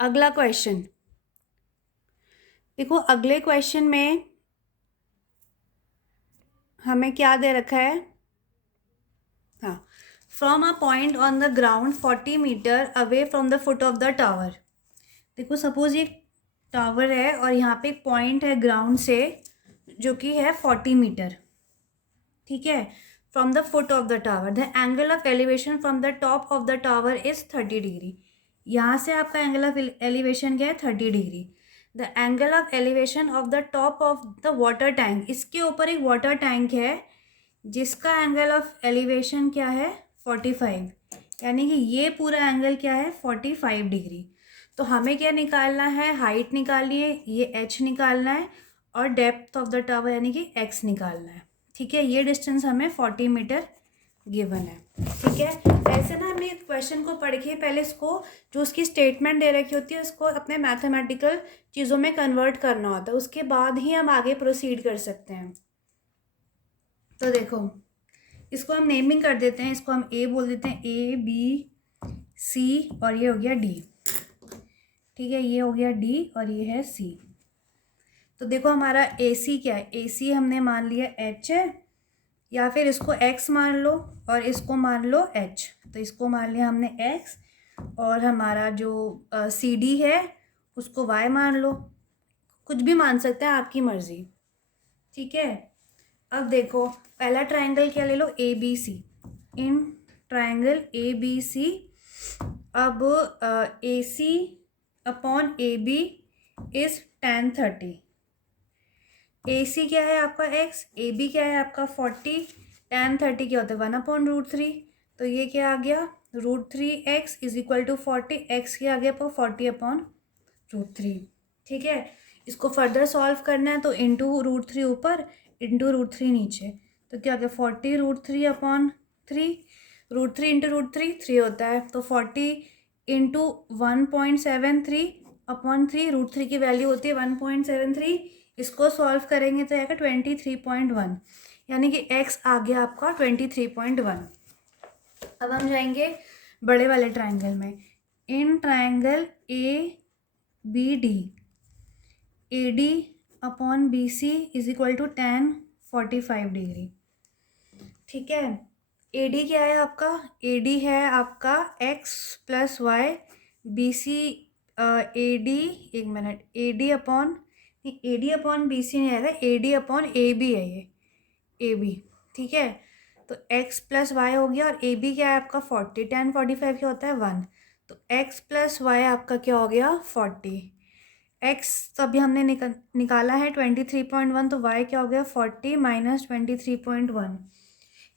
अगला क्वेश्चन देखो, अगले क्वेश्चन में हमें क्या दे रखा है। हाँ, from a point on the ground 40 metre away from the foot of the tower. देखो सपोज ये टावर है और यहाँ पे एक पॉइंट है ग्राउंड से जो कि है 40 मीटर। ठीक है, from the foot of the tower the angle of elevation from the top of the tower is 30 degree. यहाँ से आपका एंगल ऑफ एलिवेशन क्या है, 30 degree. The angle of elevation of the top of the water tank, इसके ऊपर एक water tank है जिसका एंगल ऑफ एलिवेशन क्या है, 45। यानी कि ये पूरा एंगल क्या है, 45 डिग्री। तो हमें क्या निकालना है, हाइट निकालनी है, ये h निकालना है, और डेप्थ ऑफ द टावर यानी कि x निकालना है। ठीक है, ये डिस्टेंस हमें 40 मीटर गिवन है। ठीक है, ऐसे ना हमें क्वेश्चन को पढ़ के पहले इसको जो उसकी स्टेटमेंट दे रखी होती है उसको अपने मैथमेटिकल चीज़ों में कन्वर्ट करना होता है, उसके बाद ही हम आगे प्रोसीड कर सकते हैं। तो देखो, इसको हम नेमिंग कर देते हैं, इसको हम ए बोल देते हैं, ए बी सी, और ये हो गया डी। ठीक है, ये हो गया डी और ये है सी। तो देखो हमारा ए सी क्या है, ए सी हमने मान लिया एच है, या फिर इसको एक्स मान लो और इसको मान लो एच। तो इसको मान लिया हमने एक्स, और हमारा जो सी डी है उसको वाई मान लो, कुछ भी मान सकते हैं, आपकी मर्जी। ठीक है, अब देखो पहला ट्राइंगल क्या ले लो, A B C. In triangle A B C, अब A C upon A B is tan 30। A C क्या है आपका x, ए बी क्या है आपका 40, tan 30 क्या होता है 1/√3। तो ये क्या आ गया, √3x is equal to 40, x क्या आ गया आपका 40/√3। ठीक है, इसको फर्दर सॉल्व करना है तो इंटू √3 ऊपर, इंटू √3 नीचे। तो क्या आ गया 40√3/3, √3 इंटू √3 3 होता है, तो 40 इंटू 1.73/3, √3 की वैल्यू होती है 1.73। इसको सॉल्व करेंगे तो आएगा 23.1, यानी कि x आ गया आपका 23.1। अब हम जाएंगे बड़े वाले ट्राइंगल में। In triangle A B D, A D upon B C is equal to tan 45 degree. ठीक है, ए डी क्या है आपका, ए डी है आपका x plus Y, B C A D, एक minute, A D upon, A D upon B C नहीं आएगा, A D upon A B है ये, ए बी। ठीक है, तो x प्लस वाई हो गया, और ए बी क्या है आपका 40, tan 45 क्या होता है 1, तो x प्लस वाई आपका क्या हो गया 40। x तो अभी हमने निकाला है 23.1, तो y क्या हो गया 40 माइनस 23.1,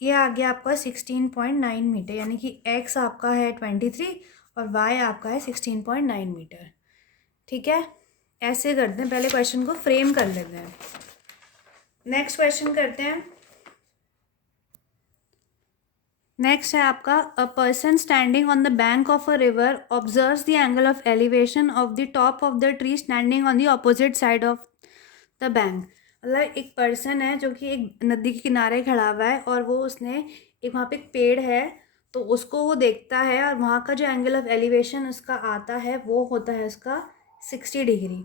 ये आ गया आपका 16.9 मीटर, यानी कि x आपका है 23 और y आपका है 16.9 मीटर। ठीक है, ऐसे करते हैं, पहले क्वेश्चन को फ्रेम कर लेते हैं। नेक्स्ट क्वेश्चन करते हैं। नेक्स्ट है आपका, a person standing on the bank of a river observes the angle of elevation of the top of the tree standing on the opposite side of the bank. मतलब एक person है जो कि एक नदी के किनारे खड़ा हुआ है, और वो उसने एक वहाँ पे एक पेड़ है तो उसको वो देखता है, और वहाँ का जो एंगल ऑफ एलिवेशन उसका आता है वो होता है उसका 60 degree.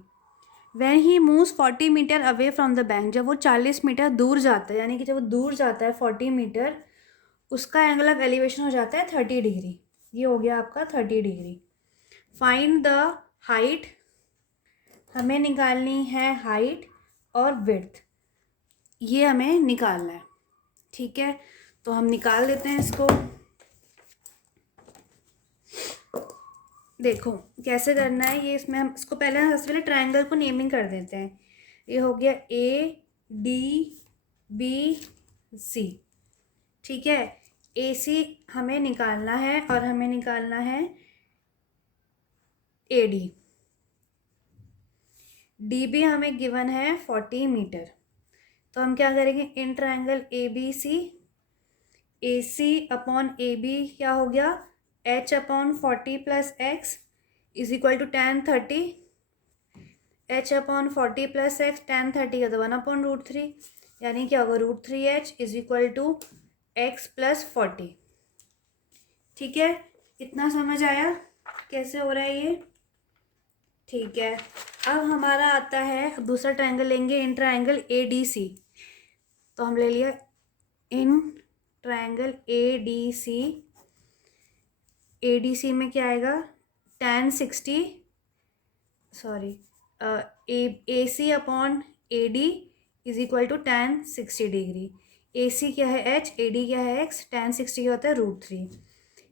When he moves 40 metre away from the bank, जब वो 40 मीटर दूर जाता है, यानी कि जब वो दूर जाता है 40 मीटर, उसका एंगल ऑफ एलिवेशन हो जाता है 30 डिग्री। ये हो गया आपका 30 डिग्री। फाइंड द हाइट, हमें निकालनी है हाइट और विड्थ, ये हमें निकालना है। ठीक है, तो हम निकाल देते हैं इसको। देखो कैसे करना है ये, इसमें हम इसको सबसे पहले ट्राइंगल को नेमिंग कर देते हैं। ये हो गया ए डी बी सी। ठीक है, ए सी हमें निकालना है और हमें निकालना है ए डी। डी बी हमें गिवन है 40 मीटर। तो हम क्या करेंगे, in triangle A B C, A C upon A B क्या हो गया, H upon 40 plus X is equal to tan 30, H upon 40 plus X tan 30 का तो 1/√3, यानी क्या होगा √3h is equal to X plus 40। ठीक है, इतना समझ आया कैसे हो रहा है ये। ठीक है, अब हमारा आता है, अब दूसरा ट्रायंगल लेंगे, इन ट्रायंगल ए डी सी। तो हम ले लिया in triangle A D C. A D C में क्या आएगा, tan 60, sorry, A C upon A D is equal to tan 60 degree. A C क्या है h, ए डी क्या है x, tan 60 क्या होता है √3,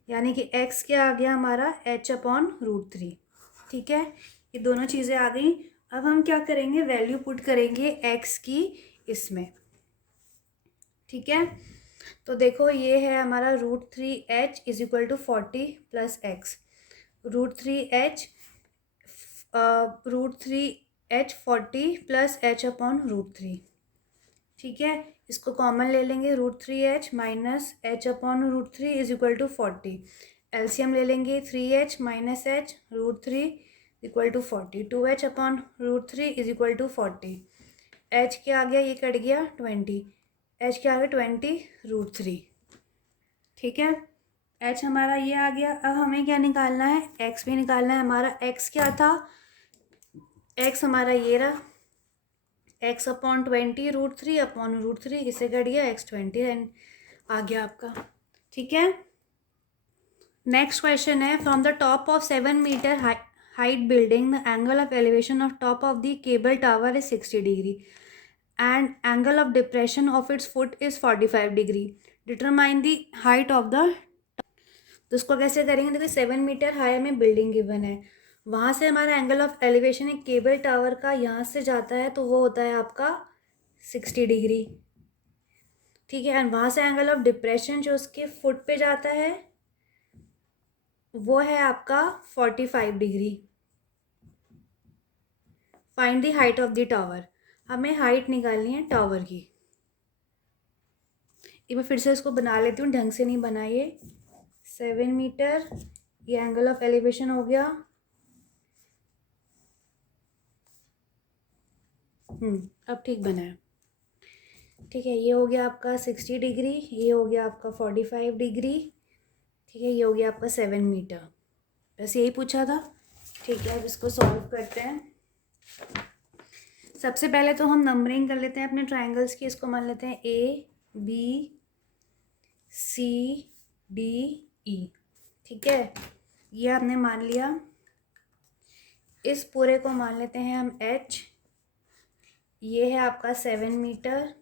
यानी कि x क्या आ गया हमारा h अपॉन √3। ठीक है, ये दोनों चीज़ें आ गई। अब हम क्या करेंगे, वैल्यू पुट करेंगे x की इसमें। ठीक है, तो देखो ये है हमारा √3h is equal to 40 plus x। √3h 40 plus h upon √3। ठीक है, इसको कॉमन ले लेंगे, √3h minus h upon √3 is equal to 40। LCM ले लेंगे, 3h minus h √3 equal to 40। 2h upon √3 is equal to 40। h क्या आ गया, ये कट गया 20, h क्या आ गया 20 √3। ठीक है, h हमारा ये आ गया। अब हमें क्या निकालना है, x भी निकालना है। हमारा x क्या था, x हमारा ये रहा, x अपॉन 20 √3 अपॉन √3, इसे कट गया x 20 आ गया आपका। ठीक है, नेक्स्ट क्वेश्चन है, from the top of 7 metre height building the angle of elevation of top of the cable tower is 60 degree and angle of depression of its foot is 45 degree. Determine the height of the. तो उसको कैसे करेंगे, देखिए 7 metre high हमें building given है, वहाँ से हमारा एंगल ऑफ एलिवेशन एक केबल टावर का यहाँ से जाता है तो वो होता है आपका 60 डिग्री। ठीक है, एंड वहाँ से एंगल ऑफ डिप्रेशन जो उसके फुट पे जाता है वो है आपका 45 degree. Find the height of the tower, हमें हाइट निकालनी है टावर की। एक बार फिर से इसको बना लेती हूँ, ढंग से नहीं बनाइए। 7 मीटर, ये एंगल ऑफ एलिवेशन हो गया, अब ठीक बना है। ठीक है, ये हो गया आपका 60 डिग्री, ये हो गया आपका 45 डिग्री। ठीक है, ये हो गया आपका 7 मीटर, बस यही पूछा था। ठीक है, अब इसको सॉल्व करते हैं। सबसे पहले तो हम नंबरिंग कर लेते हैं अपने ट्रायंगल्स की। इसको मान लेते हैं ABCDE। ठीक है, ये आपने मान लिया। इस पूरे को मान लेते हैं हम H। ये है आपका 7 मीटर।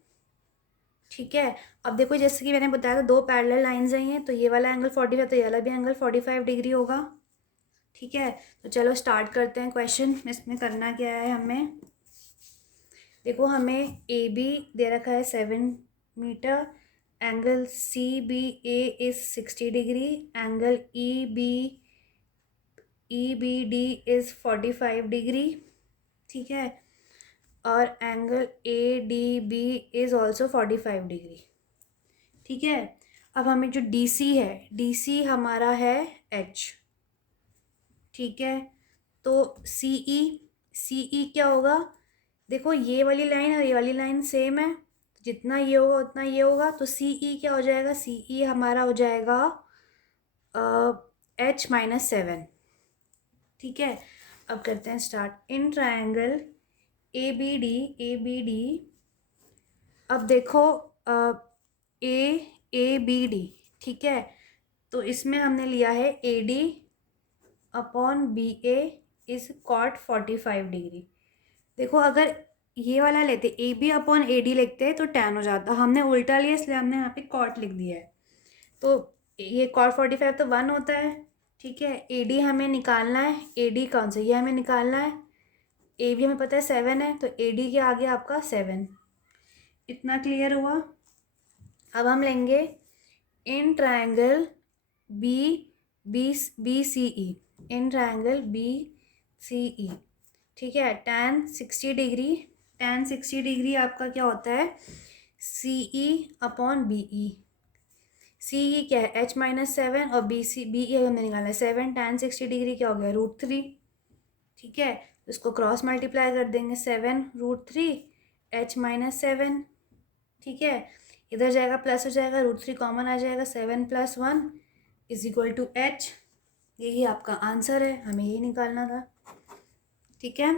ठीक है, अब देखो जैसे कि मैंने बताया था, दो पैरेलल लाइंस आई हैं, तो ये वाला एंगल 45 तो ये वाला भी एंगल 45 डिग्री होगा। ठीक है, तो चलो स्टार्ट करते हैं क्वेश्चन। इसमें करना क्या है हमें, देखो हमें ए बी दे रखा है 7 metre, angle CBA is 60 degree, angle EBD is 45 degree. ठीक है, और angle ADB is also 45 degree. ठीक है, अब हमें जो DC है, DC हमारा है H। ठीक है, तो CE क्या होगा, देखो ये वाली लाइन और ये वाली लाइन सेम है, जितना ये होगा उतना ये होगा, तो CE क्या हो जाएगा, CE हमारा हो जाएगा H-7। ठीक है, अब करते हैं स्टार्ट। इन ट्रायंगल ABD, अब देखो ABD। ठीक है, तो इसमें हमने लिया है AD upon BA is cot 45 degree. देखो अगर ये वाला लेते AB अपॉन AD लिखते तो टैन हो जाता, हमने उल्टा लिया इसलिए हमने यहाँ पे कॉट लिख दिया है। तो ये कॉट 45 तो 1 होता है। ठीक है, AD हमें निकालना है, AD कौन सा, ये हमें निकालना है। AB हमें पता है 7 है, तो AD के आगे आपका 7। इतना क्लियर हुआ। अब हम लेंगे in triangle BCE, in triangle BCE। ठीक है, tan 60 डिग्री, tan 60 डिग्री आपका क्या होता है, CE अपॉन BE। CE क्या है H-7 और BE हमने निकाला है 7, tan 60 डिग्री क्या हो गया √3। ठीक है, इसको क्रॉस मल्टीप्लाई कर देंगे, 7 √3 H-7। ठीक है, इधर जाएगा प्लस हो जाएगा, √3 कॉमन आ जाएगा, 7 + 1 इज इक्वल टू H। यही आपका आंसर है, हमें यही निकालना था। ठीक है।